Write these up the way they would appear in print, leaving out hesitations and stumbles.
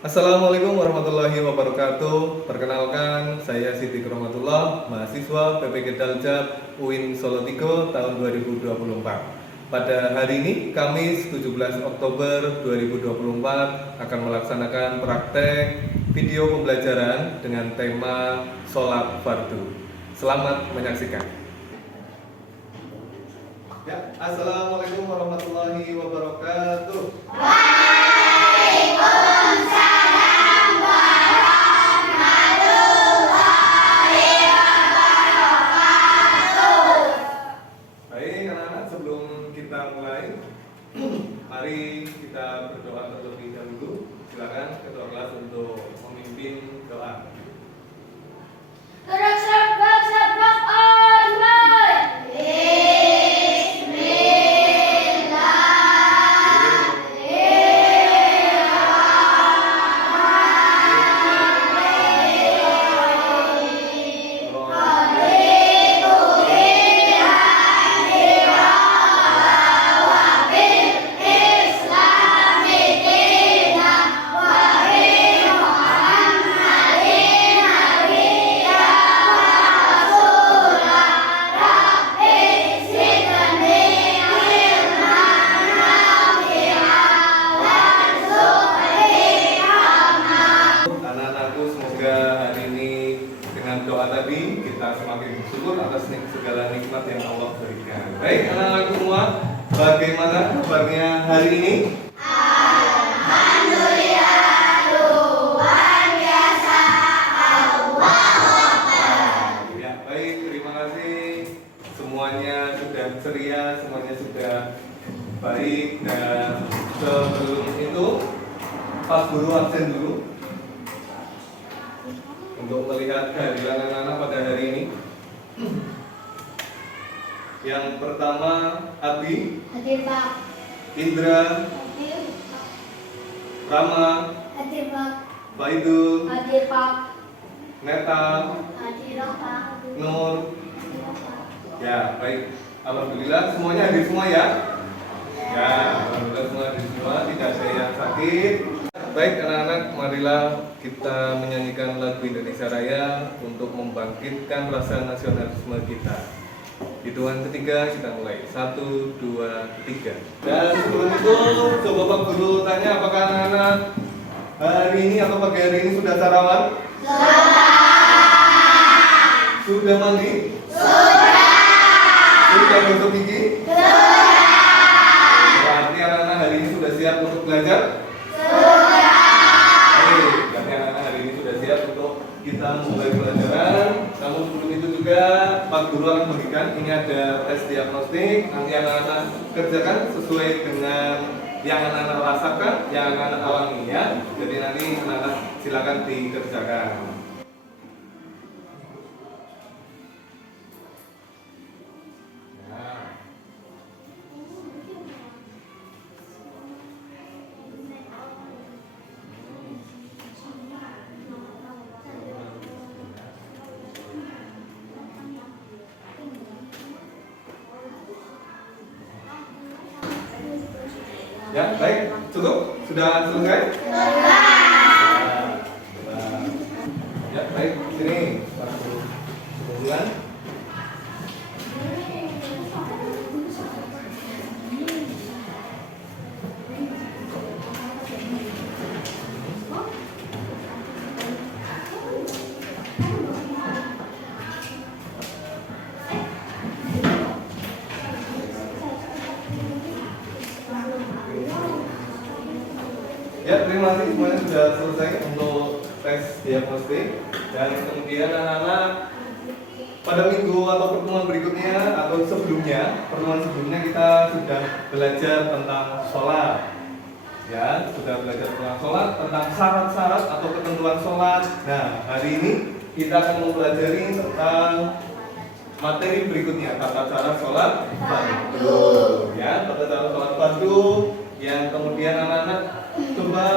Assalamualaikum warahmatullahi wabarakatuh. Perkenalkan, saya Siti Kromatullah, mahasiswa PPG Daljab UIN Solo 3 tahun 2024. Pada hari ini, Kamis 17 Oktober 2024, akan melaksanakan praktek video pembelajaran dengan tema sholat fardu. Selamat menyaksikan. Ya, Assalamualaikum warahmatullahi wabarakatuh. Baik anak-anak, sebelum kita mulai, mari kita berdoa terlebih dahulu. Silakan ketua kelas untuk memimpin doa. Anak-anakku, semoga hari ini dengan doa tadi kita semakin bersyukur atas segala nikmat yang Allah berikan. Baik anak-anakku semua, bagaimana kabarnya hari ini? Ya, baik, terima kasih. Semuanya sudah ceria, semuanya sudah baik, dan sebelum itu Pak Guru absen dulu untuk melihat kehadiran anak-anak pada hari ini. Yang pertama, Abi, Hadir Pak. Indra, Hadir. Rama, Hadir Pak. Faidul, Hadir Pak. Neta, Hadir Pak. Nur. Ya, baik. Alhamdulillah semuanya hadir semua ya. Ya, alhamdulillah semua hadir semua, tidak ada yang sakit. Baik anak-anak, marilah kita menyanyikan lagu Indonesia Raya untuk membangkitkan rasa nasionalisme kita. Hitungan ketiga kita mulai. 1, 2, 3. Dan sebelum itu, coba Pak Guru tanya, apakah anak-anak hari ini atau pagi hari ini sudah sarapan? Sudah mandi? Sudah gosok gigi? Berarti anak-anak hari ini sudah siap untuk belajar? Berarti anak-anak hari ini sudah siap untuk kita memulai pelajaran. Namun sebelum itu juga Pak Guru akan memberikan, ini ada tes diagnostik. Nanti anak-anak kerjakan sesuai dengan yang anak-anak rasakan, yang anak-anak alami ya. Jadi nanti anak-anak silakan dikerjakan. Ya, baik, cukup? Sudah selesai? Ya, baik, sini Pak Guru. Kemudian ya, terima kasih semuanya sudah selesai untuk tes diagnostik. Dan kemudian anak-anak pada minggu atau pertemuan berikutnya atau pertemuan sebelumnya kita sudah belajar tentang sholat. Ya, sudah belajar tentang sholat, tentang syarat-syarat atau ketentuan sholat. Nah, hari ini kita akan mempelajari tentang materi berikutnya, tata cara sholat fardu. Ya, tata cara sholat fardu yang kemudian anak-anak coba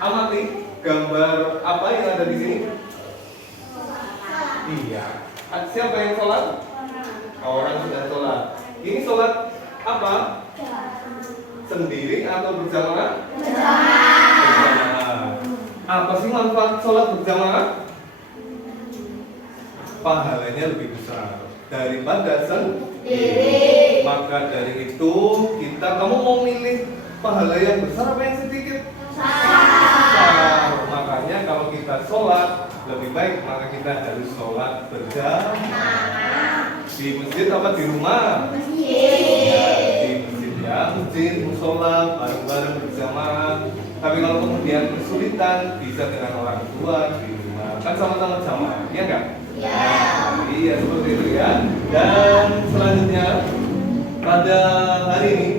amati gambar apa yang ada di sini. Iya. Siapa yang sholat? Orang sudah sholat. Ini sholat apa? Sendiri atau berjamaah? Berjamaah. Apa sih manfaat sholat berjamaah? Pahalanya lebih besar daripada sendiri. Maka dari itu kamu mau milih pahala yang besar apa yang sedikit? Besar. Makanya kalau kita sholat lebih baik maka kita harus sholat berjamaah di masjid apa di rumah? Di masjid ya, masjid, musola, bareng-bareng berjamaah. Tapi kalau kemudian kesulitan bisa dengan orang tua di rumah, kan sama-sama jamaah, ya enggak? Iya seperti itu ya. Dan selanjutnya pada hari ini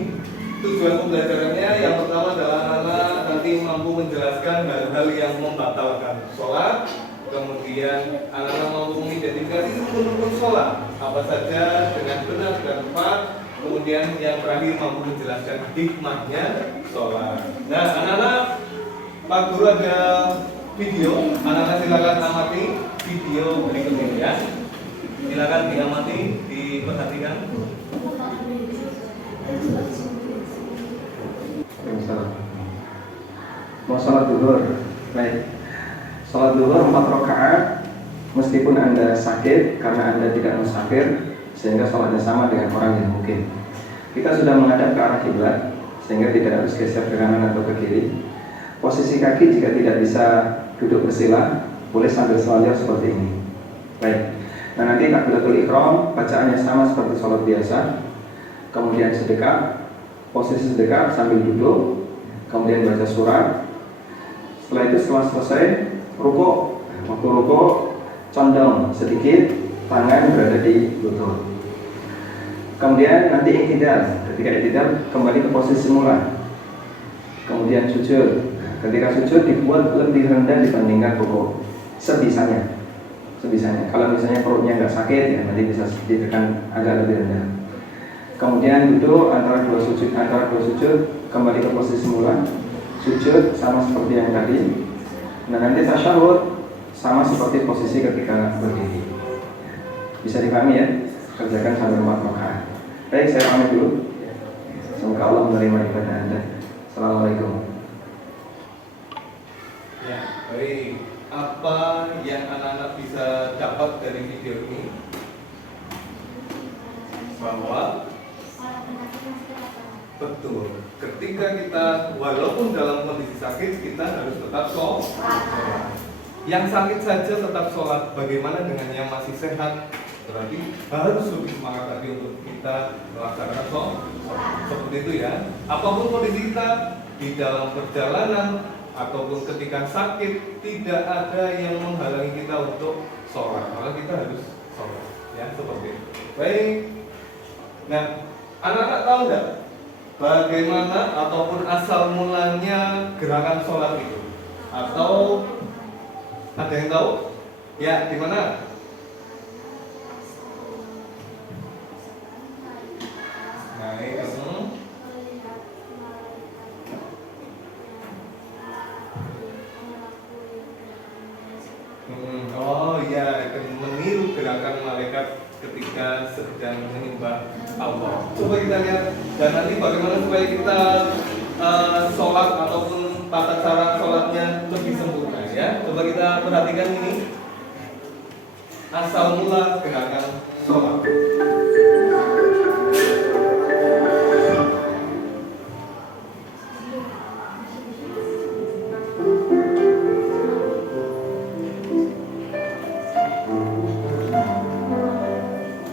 tujuan pembelajarannya yang pertama adalah anak nanti mampu menjelaskan hal-hal yang membatalkan sholat. Kemudian anak-anak mampu mengidentifikasi rukun-rukun sholat apa saja dengan benar dan tepat. Kemudian yang terakhir mampu menjelaskan hikmahnya sholat. Nah anak-anak, Pak Guru ada video, anak-anak silakan amati video berikut ini ya. Silakan diamati, diperhatikan. Mau sholat duhur, baik. Sholat duhur 4 rakaat, meskipun Anda sakit karena Anda tidak musafir, sehingga sholatnya sama dengan orang yang mungkin. Kita sudah menghadap ke arah kiblat, sehingga tidak harus geser ke kanan atau ke kiri. Posisi kaki jika tidak bisa duduk bersila, boleh sambil selonjor seperti ini. Baik. Nah nanti takbiratul ihram bacaannya sama seperti sholat biasa. Kemudian sedekap, posisi sedekap sambil duduk, kemudian baca surat. Setelah itu setelah selesai rukuk, waktu rukuk condong sedikit, tangan berada di lutut. Kemudian nanti iktidal, ketika iktidal kembali ke posisi semula. Kemudian sujud, ketika sujud dibuat lebih rendah dibandingkan rukuk, sebisanya. Kalau misalnya perutnya nggak sakit ya nanti bisa ditekan agak lebih rendah. Kemudian duduk antara dua sujud kembali ke posisi semula. Sujud sama seperti yang tadi. Nah nanti tasyahud sama seperti posisi ketika berdiri. Bisa dipahami ya? Kerjakan sampai 4 rakaat. Baik, saya pamit dulu. Semoga Allah menerima ibadah Anda. Assalamualaikum. Ya, baik. Apa yang anak-anak bisa dapat dari video ini? Bahwa betul, ketika kita walaupun dalam kondisi sakit kita harus tetap sholat. Yang sakit saja tetap sholat. Bagaimana dengan yang masih sehat? Berarti harus lebih semangat lagi untuk kita melaksanakan sholat. Seperti itu ya. Apapun kondisi kita di dalam perjalanan ataupun ketika sakit, tidak ada yang menghalangi kita untuk sholat. Maka kita harus sholat. Ya seperti itu. Baik. Nah, anak-anak tahu nggak bagaimana ataupun asal mulanya gerakan sholat itu? Atau ada yang tahu? Ya, di mana? Baik, oh iya, meniru gerakan malaikat ketika sedang menyembah Allah. Coba kita lihat dan nanti bagaimana supaya kita sholat ataupun tata cara sholatnya lebih sempurna ya. Coba kita perhatikan ini asal mula gerakan sholat.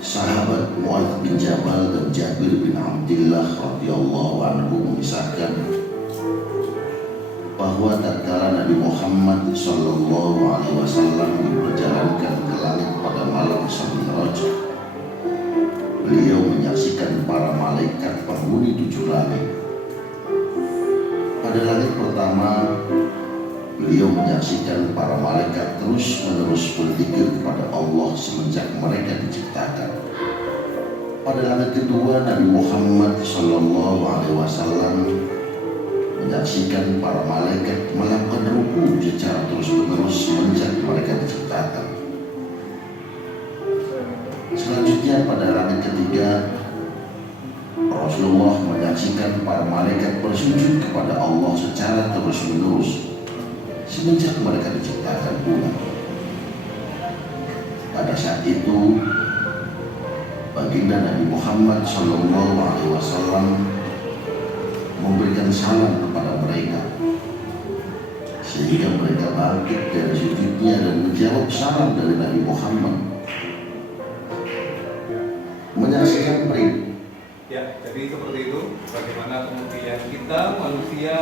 Sahabat Mu'adz bin Jabal dan Jabir bin Abdullah radhiyallahu anhu mengisahkan bahwa tatkala Nabi Muhammad sallallahu alaihi wasallam diperjalankan ke langit pada malam Isra Mi'raj, beliau menyaksikan para malaikat penghuni 7 langit. Pada langit pertama, beliau menyaksikan para malaikat terus-menerus berzikir kepada Allah semenjak mereka diciptakan. Pada langit kedua, Nabi Muhammad sallallahu alaihi wasallam menyaksikan para malaikat melakukan ruku secara terus-menerus semenjak mereka diciptakan. Selanjutnya pada langit ketiga, Rasulullah menyaksikan para malaikat bersujud kepada Allah secara terus-menerus semenjak mereka diciptakan pula. Pada saat itu baginda Nabi Muhammad SAW memberikan salam kepada mereka, sehingga mereka bangkit dari sujudnya dan menjawab salam dari Nabi Muhammad, menyaksikan perintah. Ya, jadi seperti itu bagaimana kemudian kita manusia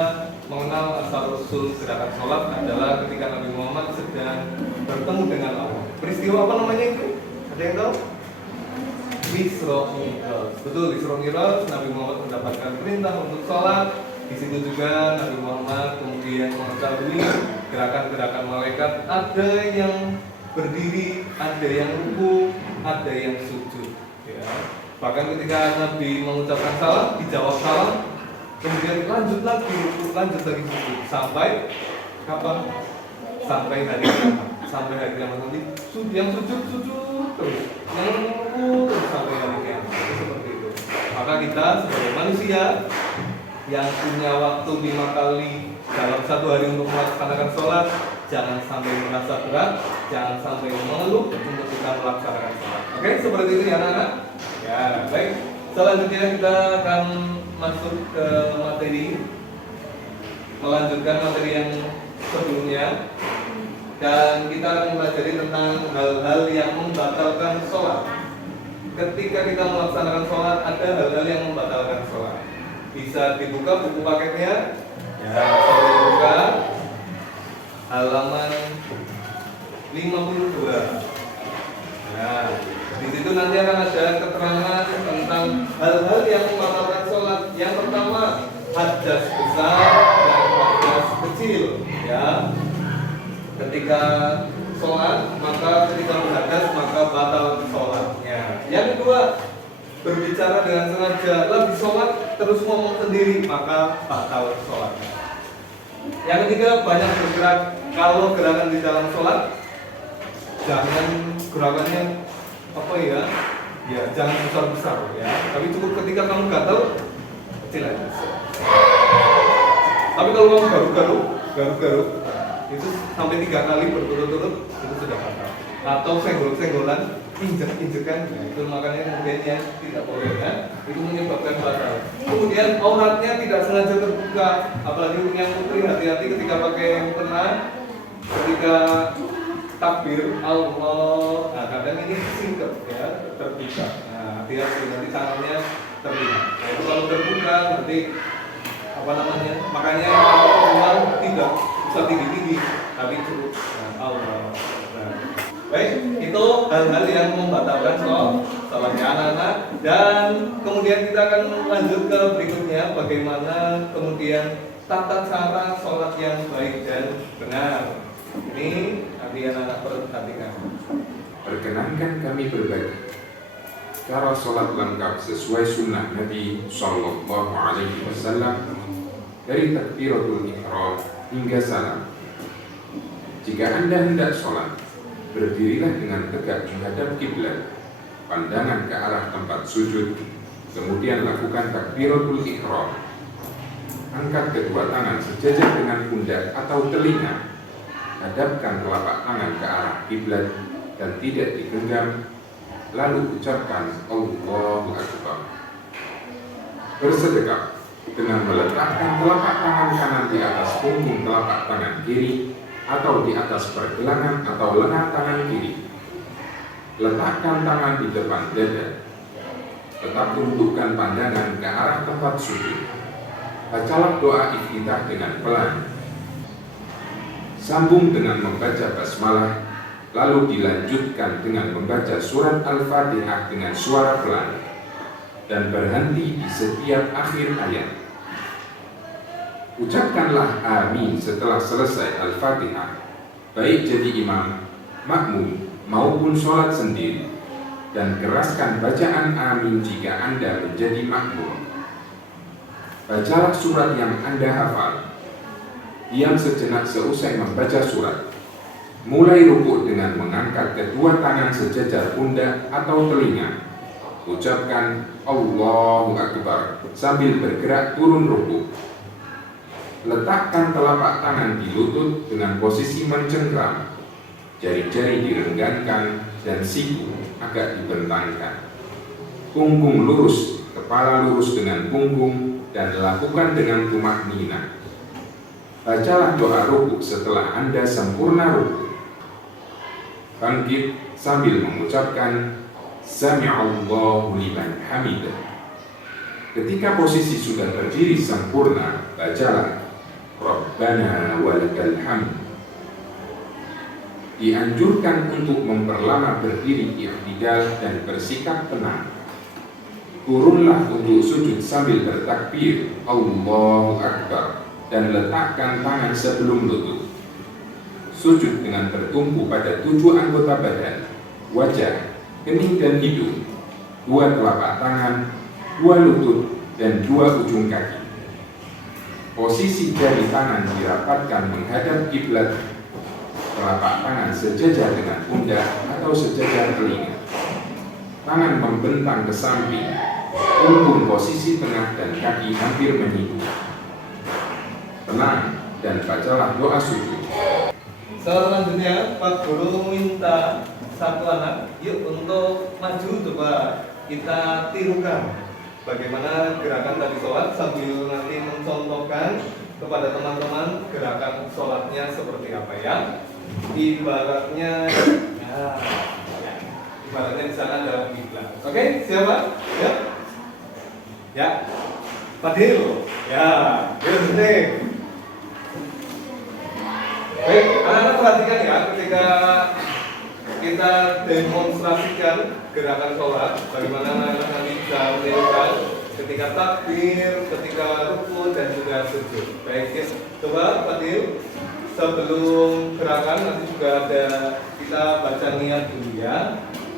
mengenal asal-usul gerakan sholat adalah ketika Nabi Muhammad sedang bertemu dengan Allah. Peristiwa apa namanya itu? Ada yang tahu? Isra Mi'raj. Betul, Isra Mi'raj. Nabi Muhammad mendapatkan perintah untuk sholat. Di situ juga Nabi Muhammad kemudian mengetahui gerakan-gerakan malaikat. Ada yang berdiri, ada yang ruku, ada yang sujud. Ya. Bahkan ketika Nabi mengucapkan salam, dijawab salam, kemudian lanjut lagi ruku, lanjut lagi sujud. Sampai kapan? Sampai hari kiamat. Sampai hari kiamat nanti yang sujud terus, yang ruku terus sampai hari kiamat. Itu seperti itu. Maka kita sebagai manusia yang punya waktu 5 kali dalam satu hari untuk melaksanakan sholat, jangan sampai merasa berat, jangan sampai mengeluh untuk kita melaksanakan sholat. Oke, seperti itu ya anak-anak. Ya, baik. Selanjutnya kita akan masuk ke materi, melanjutkan materi yang sebelumnya, dan kita akan mempelajari tentang hal-hal yang membatalkan sholat. Ketika kita melaksanakan sholat, ada hal-hal yang membatalkan sholat. Bisa dibuka buku paketnya. Ya, saya dibuka halaman 52. Nah, di situ nanti akan ada keterangan tentang hal-hal yang membatalkan sholat. Yang pertama, hadas besar dan hadas kecil. Ya, ketika sholat, maka ketika berhadas maka batal sholatnya. Yang kedua, berbicara dengan sengaja, lagi sholat terus ngomong sendiri, maka batal sholatnya. Yang ketiga, banyak bergerak. Kalau gerakan di dalam sholat, jangan gerakannya apa ya? Ya jangan besar-besar ya. Tapi cukup ketika kamu gatal, kecil aja. Tapi kalau kamu garu-garu, itu sampai 3 kali berturut-turut itu sudah batal. Atau senggol-senggolan, injek-injekan, nah, itu makanya kemudian yang tidak boleh ya, itu menyebabkan batal. Kemudian auratnya tidak sengaja terbuka, apalagi untuk yang putri, hati-hati ketika pakai mukena, ketika takbir Allah, nah kadang ini singkat ya, terbuka. Nah hati-hati nanti tangannya terlihat. Nah itu kalau terbuka nanti apa namanya? Makanya kalau perempuan tidak bisa tinggi-tinggi, tapi cukup Allah. Nah, baik, itu hal-hal yang membatalkan sholatnya anak-anak. Dan kemudian kita akan lanjut ke berikutnya, bagaimana kemudian tata cara sholat yang baik dan benar. Ini nanti anak-anak perhatikan. Perkenankan kami berbagi cara sholat lengkap sesuai sunnah Nabi Sallallahu Alaihi Wasallam dari takbiratul ihram hingga salam. Jika Anda hendak sholat, berdirilah dengan tegak menghadap kiblat, pandangan ke arah tempat sujud, kemudian lakukan takbiratul ihram. Angkat kedua tangan sejajar dengan pundak atau telinga. Hadapkan telapak tangan ke arah kiblat dan tidak digenggam, lalu ucapkan Allahu Akbar. Bersedekap dengan meletakkan telapak tangan kanan di atas punggung telapak tangan kiri atau di atas pergelangan atau lengan tangan kiri. Letakkan tangan di depan dada. Tetap tundukkan pandangan ke arah tempat sujud. Bacalah doa iftitah dengan pelan. Sambung dengan membaca basmalah, lalu dilanjutkan dengan membaca surat Al-Fatihah dengan suara pelan dan berhenti di setiap akhir ayat. Ucapkanlah amin setelah selesai Al-Fatihah, baik jadi imam, makmum maupun sholat sendiri, dan keraskan bacaan amin jika Anda menjadi makmum. Bacalah surat yang Anda hafal. Diam sejenak seusai membaca surat. Mulai rukuk dengan mengangkat kedua tangan sejajar pundak atau telinga. Ucapkan Allahu Akbar sambil bergerak turun rukuk. Letakkan telapak tangan di lutut dengan posisi mencengkram, jari-jari direnggangkan dan siku agak dibentangkan. Punggung lurus, kepala lurus dengan punggung, dan lakukan dengan tumaknina. Bacalah doa ruku setelah Anda sempurna ruku. Bangkit sambil mengucapkan Sami'allahu liman hamidah. Ketika posisi sudah berdiri sempurna, bacalah Rabbana walakal hamd. Dianjurkan untuk memperlama berdiri i'tidal dan bersikap tenang. Turunlah untuk sujud sambil bertakbir Allahu Akbar dan letakkan tangan sebelum lutut. Sujud dengan bertumpu pada 7 anggota badan, wajah, kening dan hidung, 2 telapak tangan, 2 lutut, dan 2 ujung kaki. Posisi jari tangan dirapatkan menghadap kiblat, telapak tangan sejajar dengan pundak atau sejajar telinga. Tangan membentang ke samping, punggung posisi tengah dan kaki hampir menyatu. Tenang dan bacalah doa sujud. Selanjutnya Pak Guru minta satu anak, yuk untuk maju coba kita tirukan bagaimana gerakan tadi sholat sambil nanti mencontohkan kepada teman-teman gerakan sholatnya seperti apa ya. Ibaratnya ibaratnya di sana adalah kiblat. Oke, siapa? Ya. Ya. Fadil. Ya, yuk. Baik, anak-anak perhatikan ya, ketika kita demonstrasikan gerakan sholat, bagaimana anak-anak nanti bisa menirukan ketika takbir, ketika ruku dan juga sujud. Baik, ya. Coba Fadil, sebelum gerakan nanti juga ada kita baca niat dulu ya.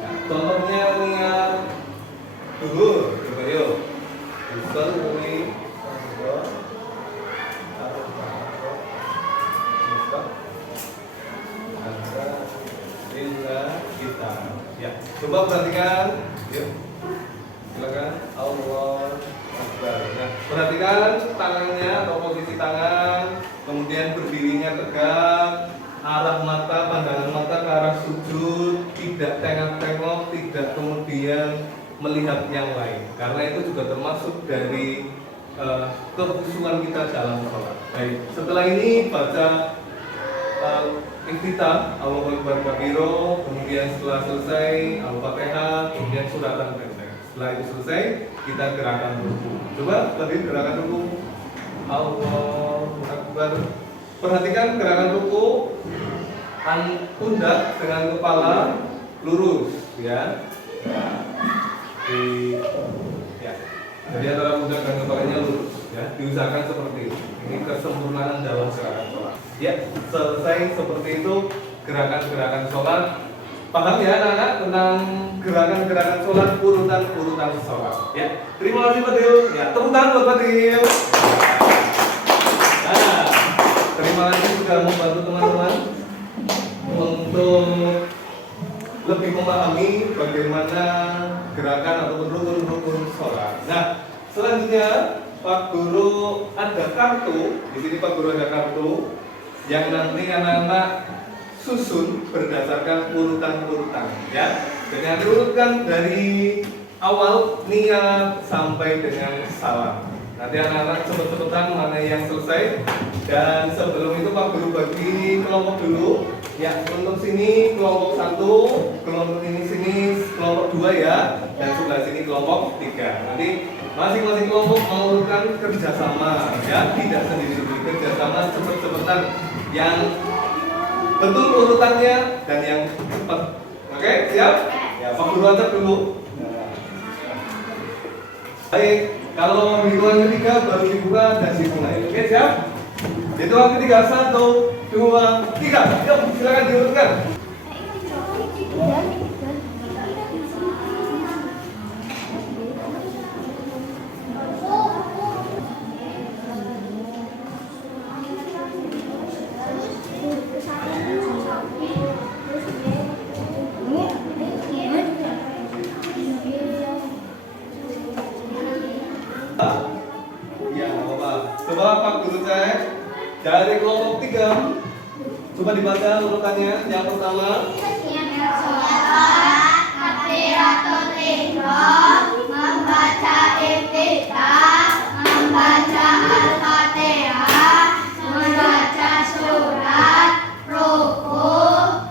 Nah, contohnya niat dulu, coba yuk. Kita ya, coba perhatikan, yuk, silakan. Allah Akbar. Nah, perhatikan tangannya atau posisi tangan, kemudian berdirinya tegak, arah mata, pandangan mata ke arah sujud, tidak tengok-tengok, tidak kemudian melihat yang lain, karena itu juga termasuk dari kekhusyuan kita dalam sholat. Baik, setelah ini baca Iftitah, Allahu Akbar kabiro, kemudian setelah selesai Al-Fatihah, kemudian suratan pendek. Setelah itu selesai, kita gerakan ruku. Coba tadi gerakan ruku. Allahu Akbar. Perhatikan gerakan ruku, pundak dengan kepala lurus, ya. Ya. Jadi antara pundak dan kepalanya lurus, ya. Diusahakan seperti ini. Ini kesempurnaan dalam gerakan sholat. Ya, selesai seperti itu gerakan-gerakan sholat. Paham ya anak-anak tentang gerakan-gerakan sholat, urutan-urutan sholat. Ya, terima kasih Fadil. Ya, tepuk tangan buat Fadil. Nah, terima kasih sudah membantu teman-teman untuk lebih memahami bagaimana gerakan ataupun rukun-rukun sholat. Nah, selanjutnya Pak Guru ada kartu. Di sini Pak Guru ada kartu yang nanti anak-anak susun berdasarkan urutan-urutan, ya. Jadi nanti urutkan dari awal niat sampai dengan salam. Nanti anak-anak sebut-sebutan mana yang selesai. Dan sebelum itu Pak Guru bagi kelompok dulu. Ya, untuk sini kelompok 1, kelompok ini sini kelompok 2 ya, dan sebelah sini kelompok 3. Nanti masing-masing kelompok mengurutkan kerjasama, ya, tidak sendiri-sendiri, kerjasama cepet-cepetan yang betul urutannya dan yang cepat. Oke, siap? Ya, Pak Guru antar dulu. Baik, kalau hitungan ketiga baru dibuka dan dimulai. Oke, siap? Hitungan ketiga 1, 2, 3. Yuk, silakan diurutkan. Ya, apa? Coba Pak Guru cek. Dari kelompok 3, coba dibaca urutannya. Yang pertama, Takbiratul ihram, membaca iftitah, membaca al-fatihah, membaca surat, ruku,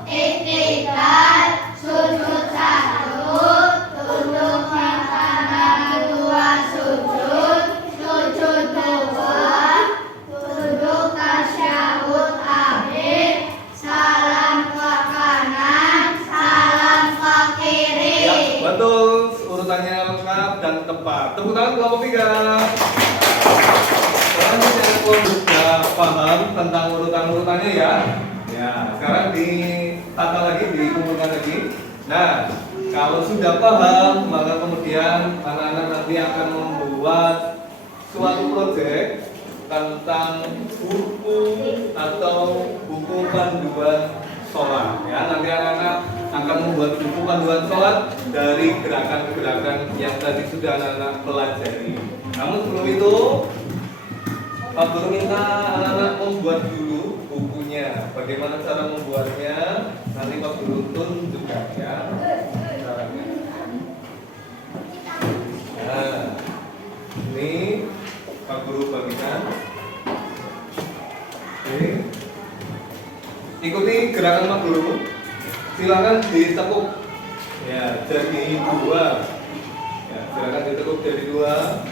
iktidal, sujud 1, tunduk antara 2 sujud, sujud 2, tunduk tasyahud akhir, salam ke kanan, salam ke kiri. ya, betul, urutannya lengkap dan tepat. Tepuk tangan kelompok 3. Selanjutnya kelompok sudah paham tentang urutan-urutannya ya. Ya, sekarang ditata lagi, dikumpulkan lagi. Nah, kalau sudah paham, maka kemudian anak-anak nanti akan membuat suatu proyek tentang buku atau buku panduan sholat. Ya, nanti anak-anak akan membuat buku panduan sholat dari gerakan-gerakan yang tadi sudah anak-anak pelajari. Namun sebelum itu, Pak Guru minta anak-anak membuat dulu bukunya. Bagaimana cara membuatnya? Nanti Pak Guru tunjukkan ya caranya. Nah, ini Pak Guru bagikan. Oke. Ikuti gerakan Pak Guru. Silakan ditekuk. Ya, jadi 2. Ya, silakan ditekuk jadi 2.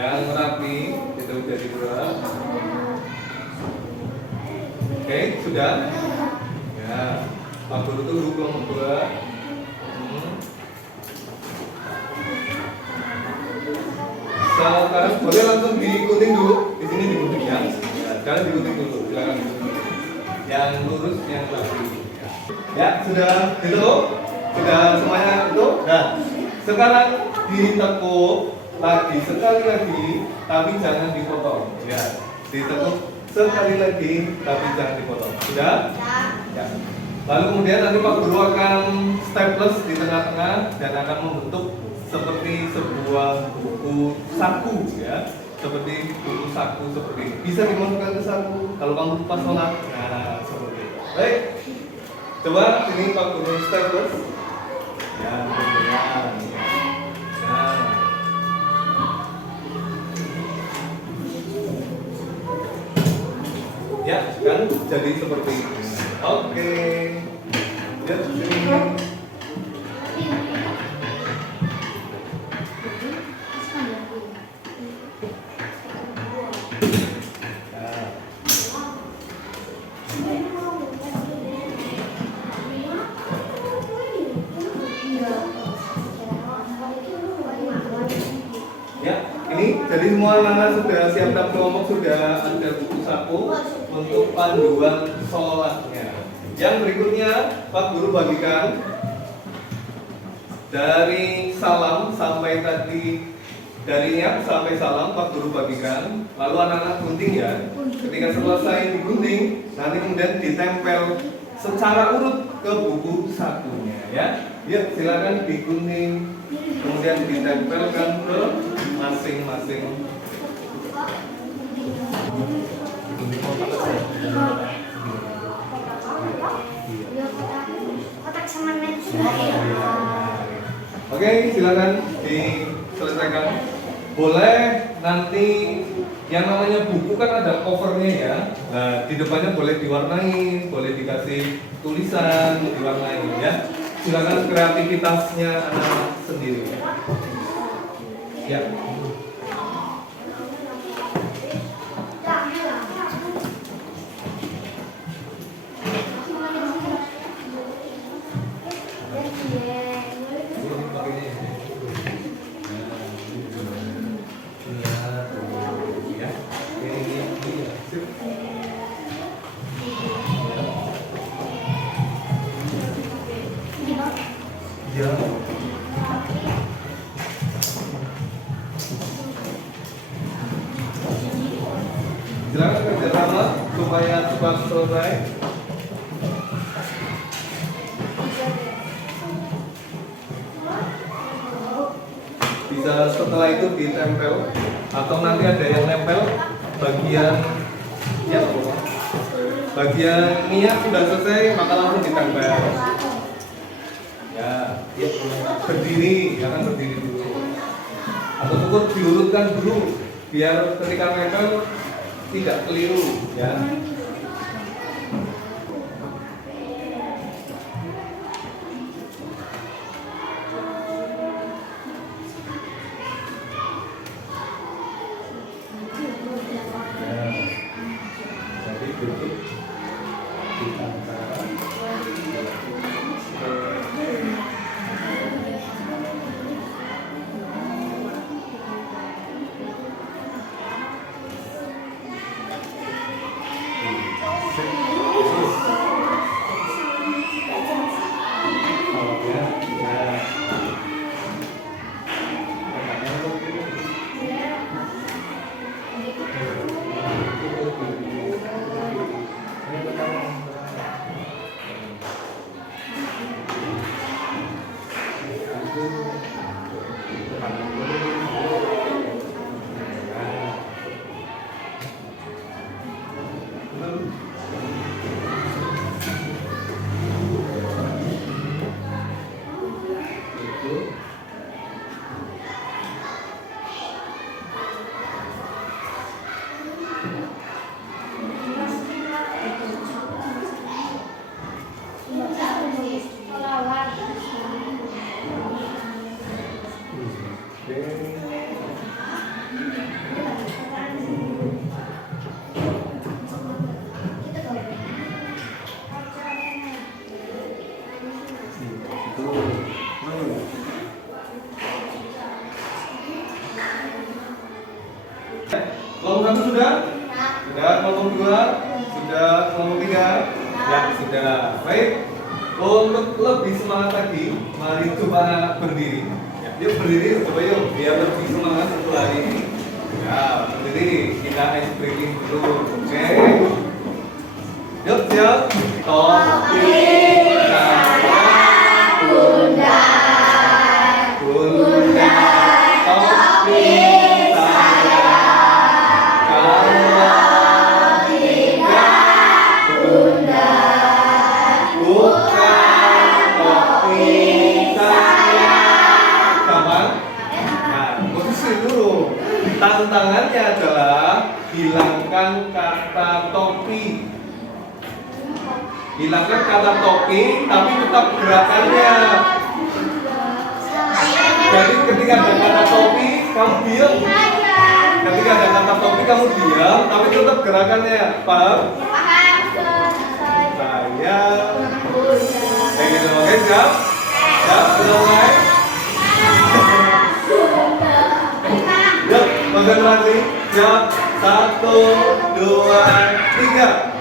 Yang rapi itu jadi 2. Oke, sudah. Ya, Pak Guru tunggu kelompok 2. Sekarang boleh langsung digunting dulu. Di sini digunting ya. Ya, sekarang digunting dulu. Silakan digunting. Yang lurus, yang rapi. Ya, sudah ditekuk. Sudah semuanya itu. Nah, sekarang ditekuk lagi sekali lagi, tapi jangan dipotong. Ya, ditekuk sekali lagi, tapi jangan dipotong. Sudah? Ya. Lalu kemudian nanti Pak Guru akan staples di tengah-tengah dan akan membentuk seperti sebuah buku saku ya, seperti buku saku seperti ini. Bisa dimasukkan ke saku kalau kamu lupa sholat. Nah, seperti itu. Baik, coba ini Pak Guru staples. Ya, kemudian. Nah. Ya, kan jadi seperti ini. Oke. Ya, sini. Ya, ini jadi semua anak sudah siap dan kelompok sudah ada buku saku untuk panduan sholatnya. Yang berikutnya Pak Guru bagikan dari salam sampai tadi, dari niat sampai salam Pak Guru bagikan. Lalu anak-anak gunting ya. Ketika selesai digunting, nanti kemudian ditempel secara urut ke buku sakunya ya. Ya, silakan digunting, kemudian ditempelkan ke masing-masing. Kotak semen. Oke, silakan diselesaikan. Boleh nanti yang namanya buku kan ada covernya ya. Nah, di depannya boleh diwarnai, boleh dikasih tulisan diwarnai ya. Silakan kreativitasnya anak sendiri. Ya. Silakan kerjasama supaya cepat selesai. bisa setelah itu ditempel atau nanti ada yang nempel bagian ya bagian niat sudah selesai maka langsung ditempel ya, ya berdiri jangan berdiri dulu atau cukup diurutkan dulu biar ketika nempel tidak keliru ya. Kelompok 1 sudah? Sudah. Kelompok 2? Sudah. Kelompok 3? Ya, sudah. Baik. Untuk lebih semangat lagi, mari coba berdiri. Ya, yuk berdiri, coba yuk, biar lebih semangat untuk hari ini. Ya, berdiri. Kita ice breaking dulu. Oke. Yuk, siap. Topik saya Bunda. Bunda. Topik saya. Kalau tidak Bunda, bukan topik saya. Gampang? Nah, posisi dulu. Tantangannya adalah hilangkan kata topi. Hilangkan kata topi, tapi tetap gerakannya. Jadi ketika ada kata topi, kamu diam. Ketika ada kata topi, kamu diam, tapi tetap gerakannya. Paham? Saya. Kayak gitu, oke, siap? Siap, sudah mulai? Yuk, konsentrasi. Siap, 1, 2, 3.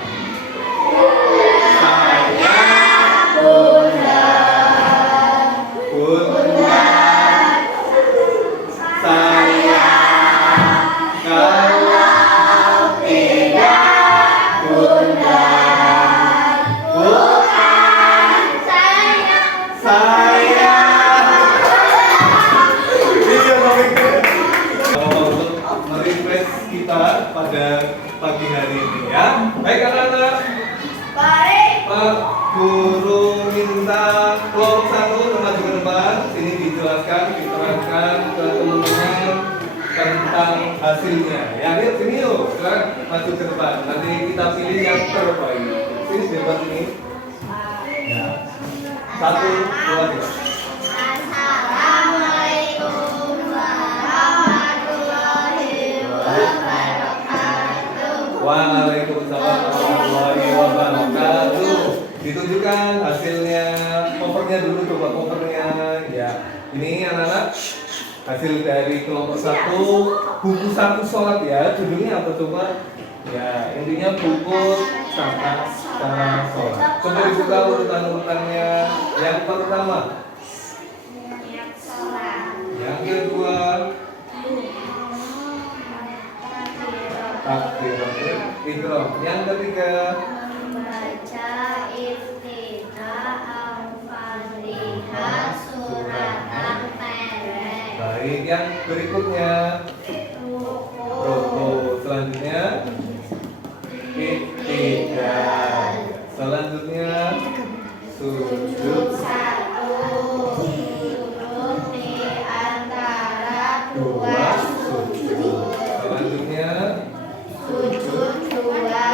Kita pada pagi hari ini ya. Baik anak-anak. Baik. Pak Guru minta kelompok 1 maju ke depan. Sini dijelaskan, diterangkan ke teman-teman tentang hasilnya. Ya, yuk sini yuk. Silakan maju ke depan. Nanti kita pilih yang terbaik. Sini di depan ini. Ya. 1, 2, 3. Assalamualaikum warahmatullahi wabarakatuh. Waalaikumsalam warahmatullahi wabarakatuh. Ditunjukkan hasilnya, covernya dulu, coba covernya. Ya, ini anak-anak hasil dari kelompok 1, buku 1 sholat ya. Judulnya apa coba? Ya, intinya buku tata cara sholat. Coba dibuka urutan-urutannya. Yang pertama, yang kedua, takbiratul ihram. Yang ketiga, Membaca Iftitah Al-Fatihah Surat Al-Falaq. baik. Baik, yang berikutnya rukuk. Selanjutnya i'tidal. Selanjutnya sujud Satu duduk di antara dua sujud. Selanjutnya sujud dua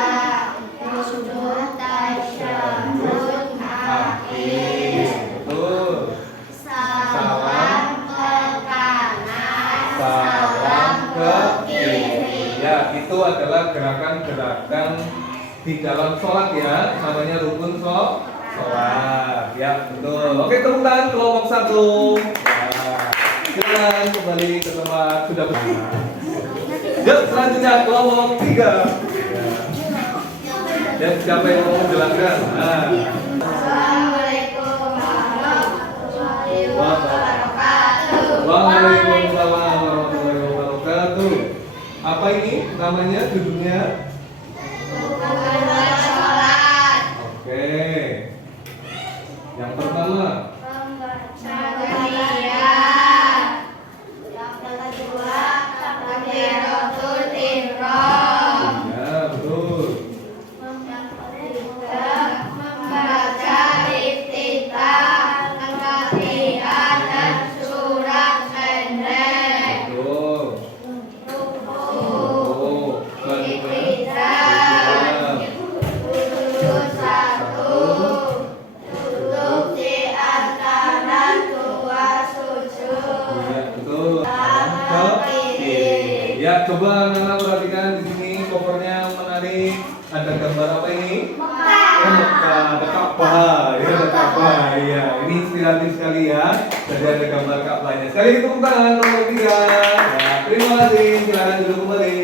sujud tasyahud akhir betul. salam ke kanan Salam ke kiri. kiri. Ya, itu adalah gerakan-gerakan di dalam sholat ya, namanya rukun sholat. Ya, betul. Oke, tepuk tangan kelompok 1. Ya, silakan kembali ke tempat sudah bersama. Yuk, selanjutnya kelompok 3. Ya, siapa yang mau menjelaskan? Nah. Assalamualaikum warahmatullahi wabarakatuh. Waalaikumsalam warahmatullahi wabarakatuh. Apa ini namanya judulnya? Bukan sholat. Oke. Yang pertama, Membaca tahiyat. Yang kedua, takbiratul ihram. ya betul. Yang ketiga, membaca iftitah, Al-Fatihah dan surat pendek. Betul. Rukuk, Betul. iktidal, sujud satu, duduk di antara dua sujud. Iya, betul. Ke kiri. Ya, coba Nana perhatikan di sini covernya menarik. Ada gambar apa ini? Oh, Mekah, ada Ka'bah, ya ada Ka'bah, iya. Ini inspiratif sekali ya. Jadi ada gambar Ka'bahnya. Sekali lagi tepuk tangan nomor 3. Ya, terima kasih. Silakan duduk kembali.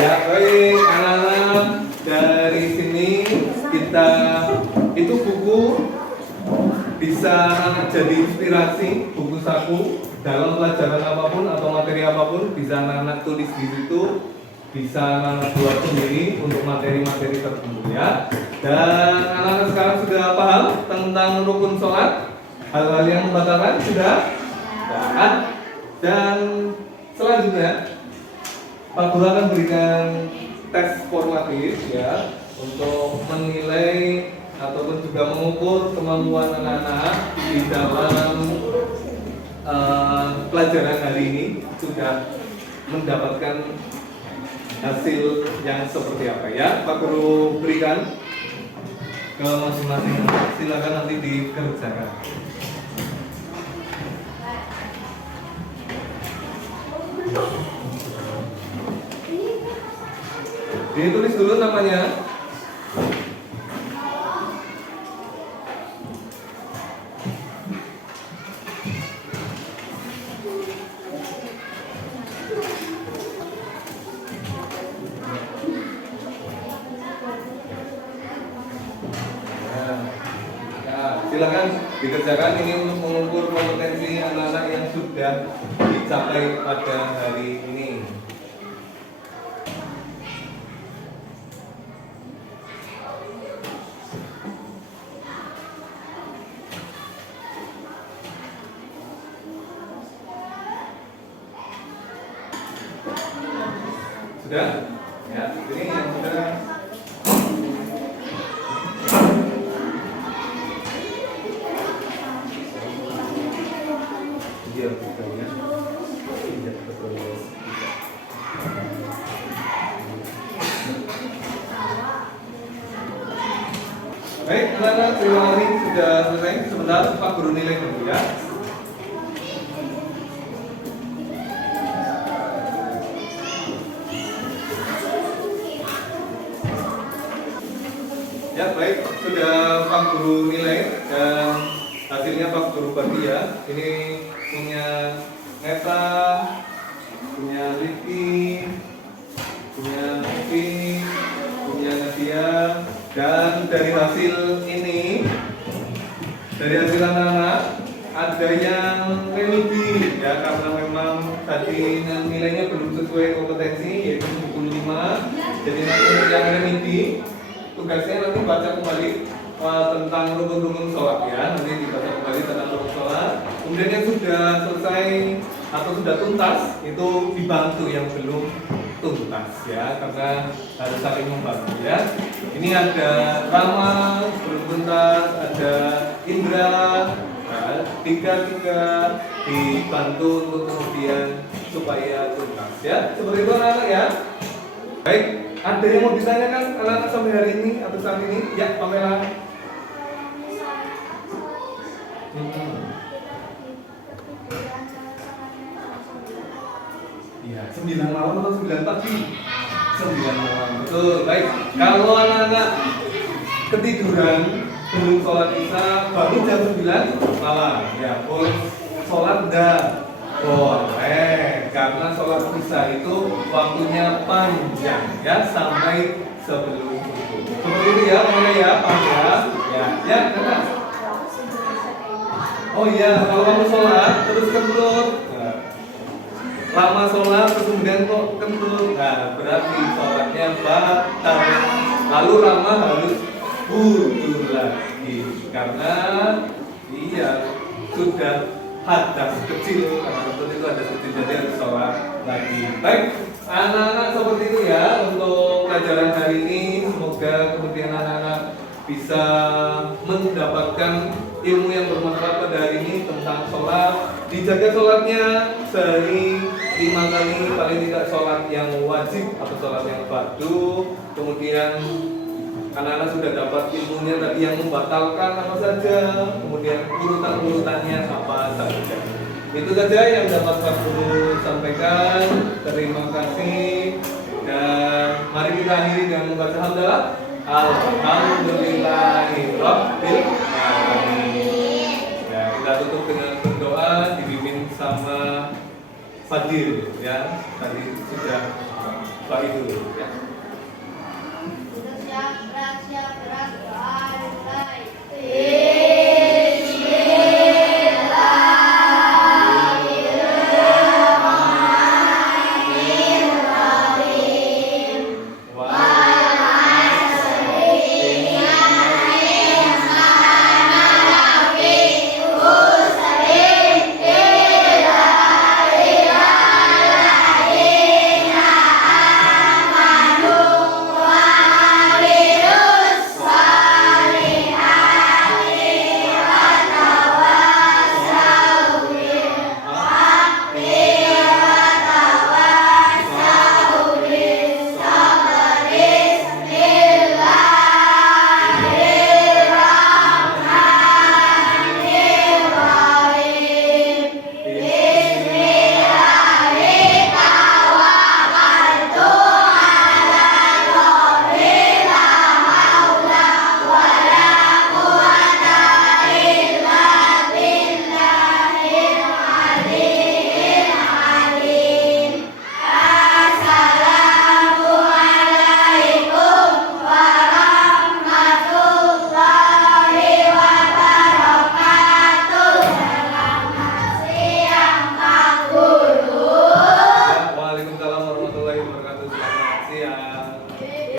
Ya, baik, anak-anak. Dari sini kita itu buku bisa anak jadi inspirasi, buku saku dalam pelajaran apapun atau materi apapun bisa anak-anak tulis di situ, bisa anak-anak buat sendiri untuk materi-materi tertentu ya. Dan anak-anak sekarang sudah paham tentang rukun sholat, hal-hal yang membatalkan sudah. Dan, dan selanjutnya Pak Guru akan berikan tes formatif ya untuk menilai ataupun juga mengukur kemampuan anak-anak di dalam pelajaran hari ini sudah mendapatkan hasil yang seperti apa ya. Pak Guru berikan ke masing-masing, silakan nanti dikerjakan. Ditulis dulu namanya. Silakan dikerjakan, ini untuk mengukur kompetensi anak-anak yang sudah dicapai pada hari ini. Sudah? Ya, ini yang sudah. Iya, betul ya. Iya, betul. Baik, anak-anak, terima kasih sudah selesai. Sebentar, Pak Guru nilai dulu ya. Ya, baik, sudah Pak Guru nilai dan hasilnya Pak Guru bagi ya. Ini punya Neta, punya Riki, punya Evi, punya Nadia, dan dari hasil ini, dari hasil anak-anak ada yang remedi ya, karena memang tadi nilainya belum sesuai kompetensi yaitu 75. Jadi nanti yang remedi tugasnya nanti baca kembali tentang rukun-rukun sholat ya, nanti dibaca kembali tentang rukun sholat. Kemudian yang sudah selesai atau sudah tuntas itu dibantu yang belum tuntas ya, karena harus saling membantu ya. Ini ada Rama belum tuntas, ada Indra, nah, tiga dibantu untuk kemudian supaya tuntas ya. Seperti itu anak-anak ya. Baik, ada yang mau ditanyakan anak-anak sampai hari ini atau saat ini? Ya, Pamela. Iya, 9 malam atau 9 pagi? 9 malam, betul. Baik, kalau anak-anak ketiduran belum sholat isya baru jam 9 malam, ya boleh sholat enggak? Boleh, karena sholat isya itu waktunya panjang ya, sampai sebelum subuh. Seperti itu ya, Pamela ya, paham ya? Ya, Kakak. Oh iya, kalau kamu sholat terus kentut, lama sholat terus kemudian kok kentut, nah berarti sholatnya batal. Lalu Rama harus wudu lagi karena iya sudah hadas kecil, karena kentut itu ada kecil, jadi harus sholat lagi. Baik, anak-anak seperti itu ya untuk pelajaran hari ini. Semoga kemudian anak-anak bisa mendapatkan ilmu yang bermanfaat pada hari ini tentang sholat. Dijaga sholatnya sehari 5 kali, paling tidak sholat yang wajib atau sholat yang fardu. Kemudian anak-anak sudah dapat ilmunya tadi yang membatalkan apa saja, kemudian urutan-urutannya apa saja. Itu saja yang dapat Pak Guru sampaikan. Terima kasih dan mari kita akhiri dengan membaca hamdalah. Alhamdulillahirabbil alamin. Ya, kita tutup dengan berdoa dipimpin sama Fadil ya. Tadi sudah Pak Ibu ya. Siap, siap.